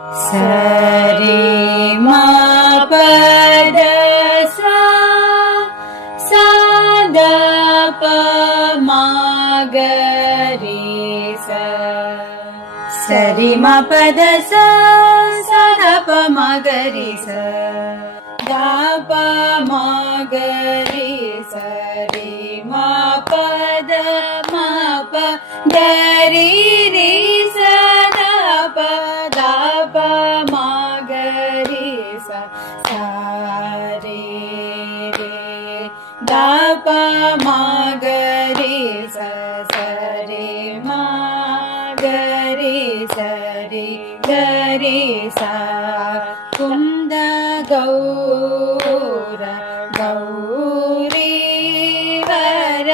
सरि मा पद सा सा द प मा ग रे सा सरि मा पद सा सा द प मा ग रे सा द प मा ग रे सा रे मा पद मा प ग रे रे सा द प मा ग रे सा सा रे रे द प मा ग रे सा सा रे मा ग रे सा रे ग रे सा कुंद गौर गौरी वर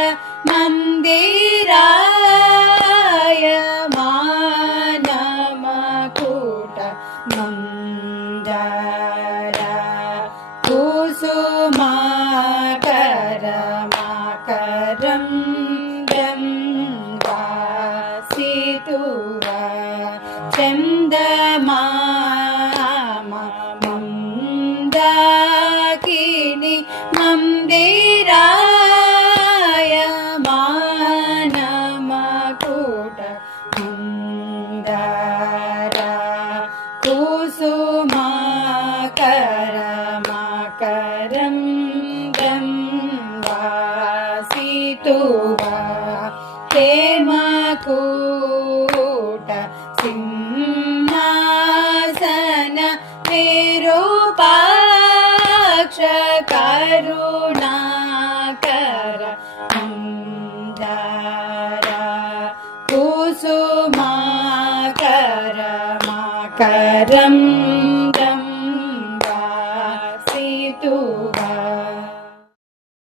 मंदिराय मानमकुट मंदारा कुसुमाकर मकरं वासितुवा चन्दमाम मंदाकिनी मंदिराय मानमकुट मंदारा कुसुमाकर मकरं वासितुवा हेमकूट सिंहासन विरूपाक्ष करुणाकर मंदारा कुसुमाकर मकरं वासितुवा